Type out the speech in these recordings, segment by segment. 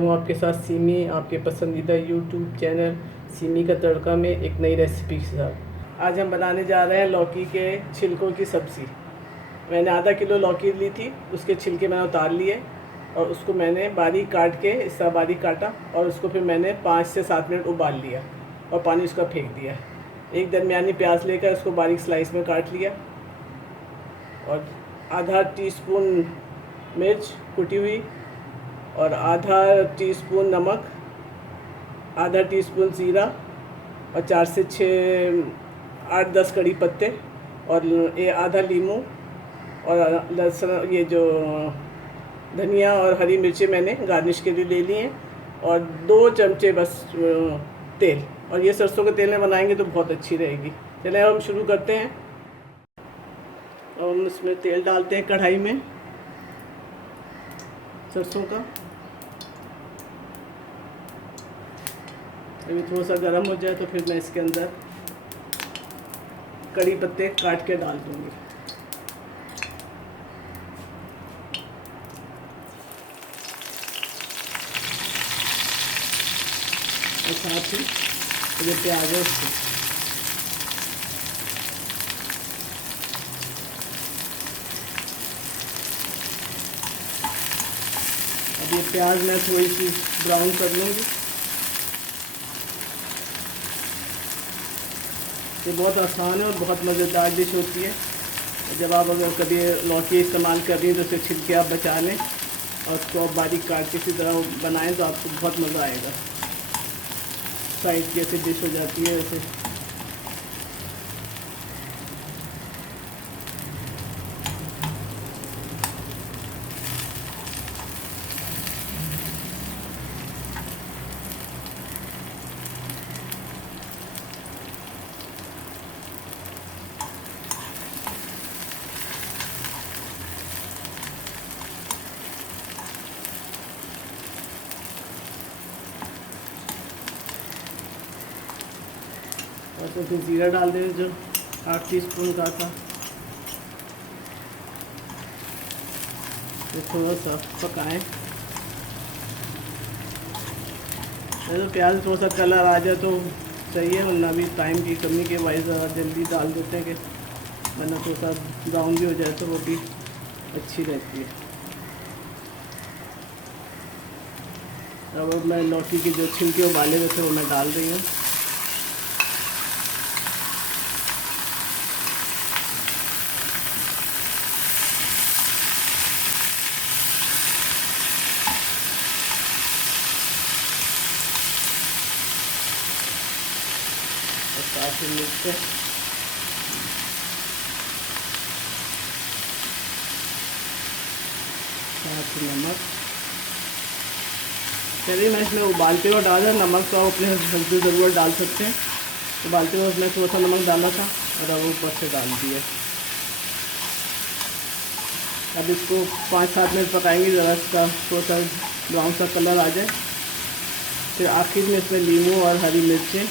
हूँ आपके साथ सिमी, आपके पसंदीदा यूट्यूब चैनल सिमी का तड़का में एक नई रेसिपी के साथ। आज हम बनाने जा रहे हैं लौकी के छिलकों की सब्ज़ी। मैंने आधा किलो लौकी ली थी, उसके छिलके मैंने उतार लिए और उसको मैंने बारीक काट के इस तरह बारीक काटा और उसको फिर मैंने 5 से 7 मिनट उबाल लिया और पानी उसका फेंक दिया। एक दरमियानी प्याज लेकर उसको बारीक स्लाइस में काट लिया और आधा टीस्पून मिर्च कुटी हुई और आधा टीस्पून नमक, आधा टीस्पून ज़ीरा और 4 से 8-10 कड़ी पत्ते और आधा लीमू और लहसुन, ये जो धनिया और हरी मिर्ची मैंने गार्निश के लिए ले ली हैं और 2 चमचे बस तेल। और ये सरसों के तेल में बनाएंगे तो बहुत अच्छी रहेगी। चलिए हम शुरू करते हैं। और हम इसमें तेल डालते हैं कढ़ाई में सरसों का। अभी थोड़ा सा गर्म हो जाए तो फिर मैं इसके अंदर कड़ी पत्ते काट के डाल दूँगी। और साथ ही जो प्याज है उसको अब ये प्याज मैं थोड़ी सी ब्राउन कर लूँगी। ये बहुत आसान है और बहुत मज़ेदार डिश होती है। जब आप अगर कभी लौकी इस्तेमाल कर रही हैं तो उसके छिलके आप बचा लें और उसको आप बारीक काट के इसी तरह बनाएं तो आपको बहुत मज़ा आएगा। फ्राइड जैसे डिश हो जाती है वैसे। और तो फिर ज़ीरा डाल दें जो 8 टीस्पून का था। तो थोड़ा सा पकाएं। तो प्याज थोड़ा सा कलर आ जाए तो सही है, वरना अभी टाइम की कमी के वजह ज़रा जल्दी डाल देते हैं कि वरना थोड़ा सा ब्राउन भी हो जाए तो वो भी अच्छी रहती है। अब मैं लौकी के जो छिलके उबाले हुए थे वो मैं डाल रही हूँ। साथ ही मिर्च, साथ ही नमक। चलिए मैं इसमें उबालते हुए डाला नमक, तो आप अपने हल्दी ज़रूर डाल सकते हैं। उबालते हुए उसमें थोड़ा सा नमक डाला था और अब ऊपर से डाल दिया। अब इसको 5-7 मिनट पकाएंगे, ज़रा इसका थोड़ा सा ब्राउन सा कलर आ जाए। फिर आखिर में इसमें नींबू और हरी मिर्चें,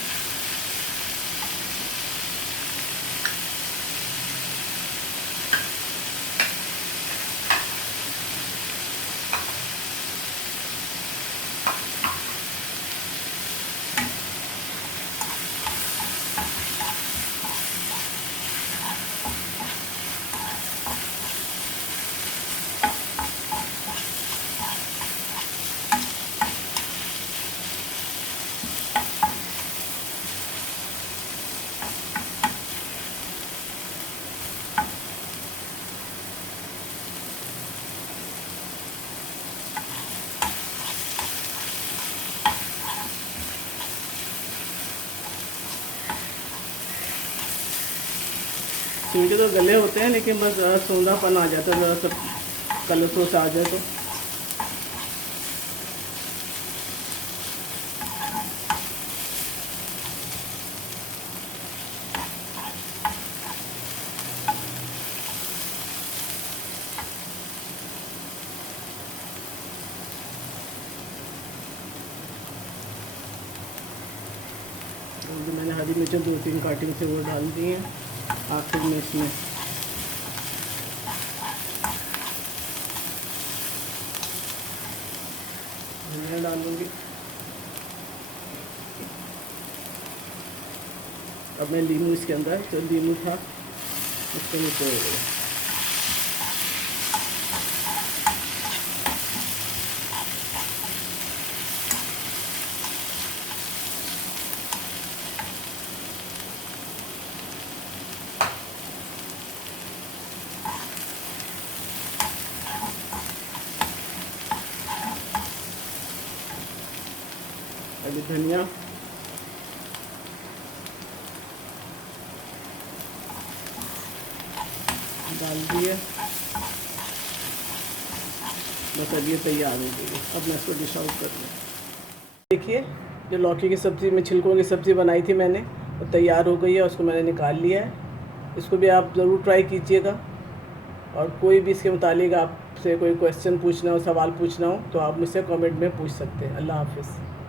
छिलके तो गले होते हैं लेकिन बस ज़रा सोंधापन आ जाता है, ज़रा सा कलर थोड़ा सा आ जाए तो। जो मैंने हरी मिर्चें 2-3 काटिंग से वो डाल दी हैं। आखिर में इसमें धनिया डाल अब मैं नींबू इसके अंदर जो नींबू था उसको निचोड़ दिया। अभी धनिया डाल दिए। बस अब ये तैयार हो गई है। अब मैं इसको डिश आउट कर लूँ। देखिए जो लौकी की सब्ज़ी में छिलकों की सब्ज़ी बनाई थी मैंने, वो तैयार हो गई है। उसको मैंने निकाल लिया है। इसको भी आप ज़रूर ट्राई कीजिएगा। और कोई भी इसके मुतालिक आपसे कोई क्वेश्चन पूछना हो, सवाल पूछना हो तो आप मुझसे कमेंट में पूछ सकते हैं। अल्लाह हाफ़िज़।